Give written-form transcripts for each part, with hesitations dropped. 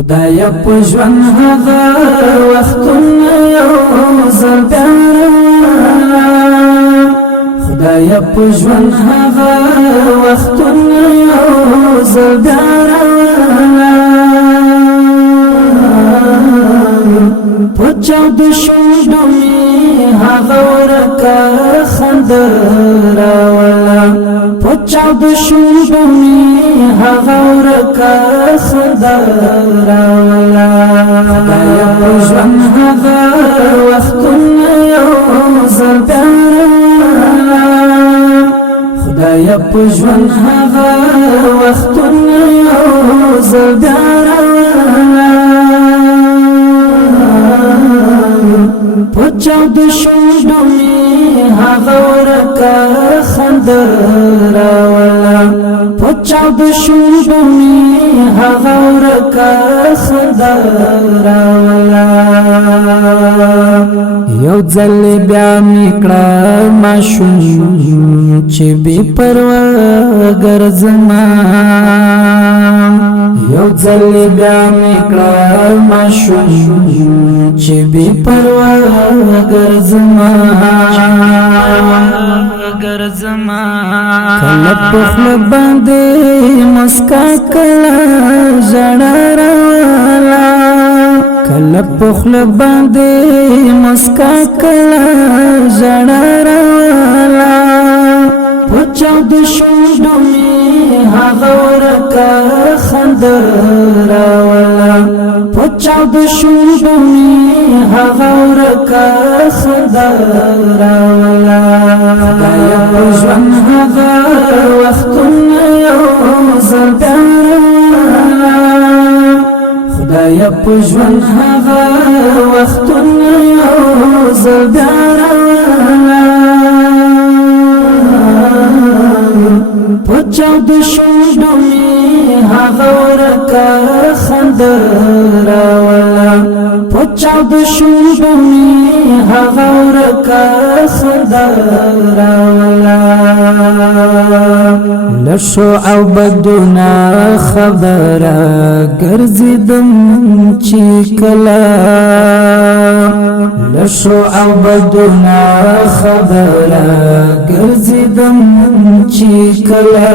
خدای په ژوند هغه وختونه یو ځل بیا راولم خدای په ژوند هغه وختونه یو ځل بیا راولم په چاود شونډو مې هغه ورکه خندا راولم په چاود شونډو مې هغه ورکه خندا راولم خدای په ژوند هغه وختونه یو ځل بیا راولم خدای په ژوند هغه وختونه یو ځل بیا په چاود شونډو مې هغه ورکه خندا راولم په چاود شونډو مې هغه ورکه خندا راولم یو ځل بیا مې کړه ماشوم چې بې پروا ګرځما یو ځل بیا مې کړه ماشوم چې بې پروا ګرځما کله په خوله باندې مسکا کله ژړا راولم کله په خوله باندې مسکا کله ژړا راولم په چاود شونډو مې هغه ورکه خندا راولم په چاود شونډو مې هغه ورکه خندا راولم خدای په ژوند هغه وختونه یو ځل بیا راولم خدای په ژوند هغه وختونه یو ځل بیا په چاود شونډو مې هغه ورکه خندا راولم په چاود شونډو مې هغه ورکه خندا راولم لشو او بدونه خبره ګرځیدم چې کله لشو او بدونه خبره ګرځیدم چې کله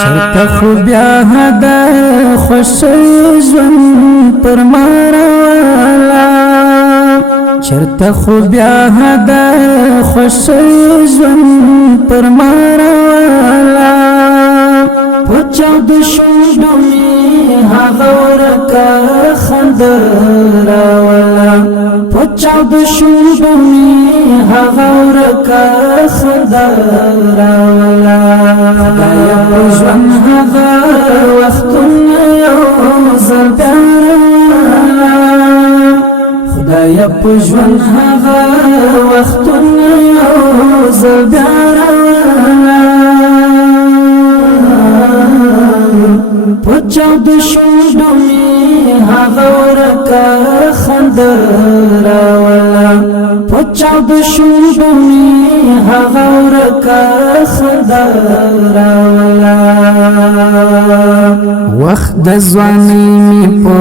چرته خو بیا هدا خوشی ژوند پر ما راولم چرته خو بیا هدا خوشی ژوند پر ما راولم په چاود شونډو مې هغه ورکه خندا راولم په چاود شونډو مې هغه ورکه خندا راولم خدای په ژوند هغه وختونه یو ځل بیا راولم خدای په ژوند هغه وختونه یو ځل بیا په چاود شونډو مې هغه ورکه خندا راولم په چاود شونډو مې هغه ورکه خندا راولم وخت د ځوانۍ مې په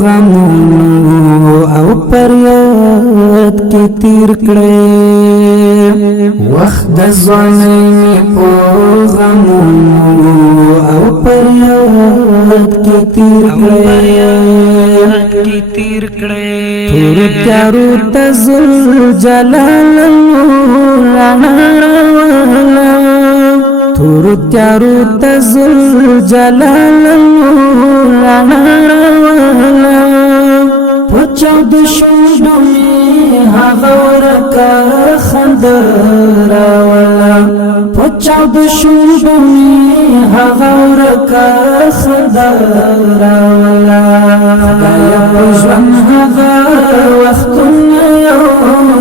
غمونو او پریاد کې تیر کړی وخت د ځوانۍ مې په غمونو او پریاد کې تیر کړی تور تیارو ته ذل جلال رڼا راولم تور تیارو ته ذل جلال رڼا راولم په چاود شونډو مې هغه ورکه خندا راولم په چاود شونډو مې هغه ورکه خندا راولم خدای په ژوند هغه وختونه یو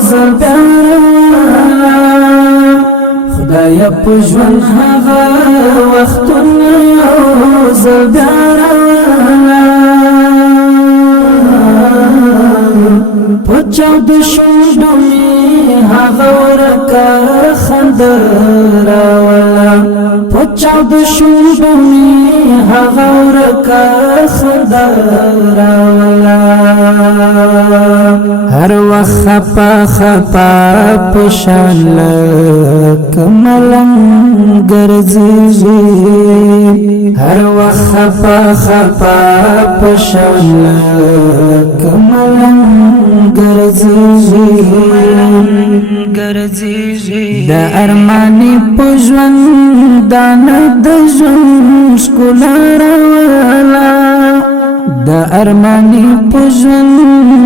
ځل بیا راولم خدای په ژوند هغه وختونه یو ځل بیا راولم په چاود شونډو مې هغه ورکه خندا راولم په چاود د شونډو می هغه ورکه خندا راولا هر وخت خپا خپا پشان لکه ملنګ ګرځېږي هر وخت خپا خپا پشان لکه ملنګ ګرځېږي د ارماني په ژوند دانه د ژوند ښکلا راولا د ارماني په ژوند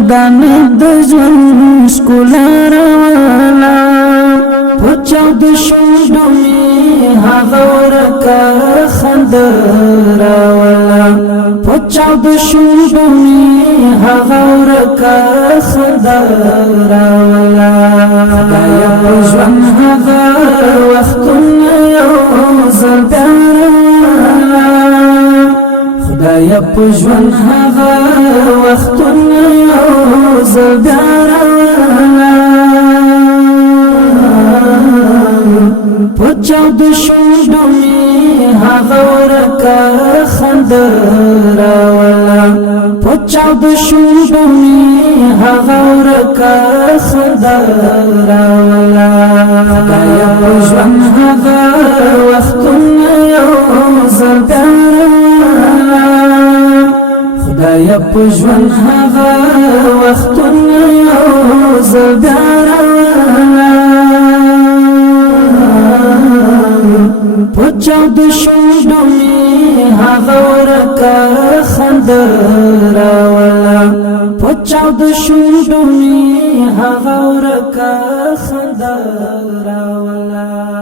دانه د ژوند ښکلا راولا په چاود شونډو مې هغه ورکه خندا راولا په چاود شونډو مې هغه ورکه خندا راولا خدایا په ژوند هغه وختونه یو ځل بیا راولا خدایا په ژوند هغه وختونه یو ځل بیا راولا په چاود شونډو مې هغه ورکه خندا راولا په چاود شونډو مې هغه ورکه خندا راولا خدایا په ژوند هغه وختونه یو ځل بیا راولا خدایا په ژوند هغه وختونه یو ځل بیا راولا په چاود شونډو مې هغه ورکه خندا راولا په چاود شونډو مې هغه ورکه خندا راولا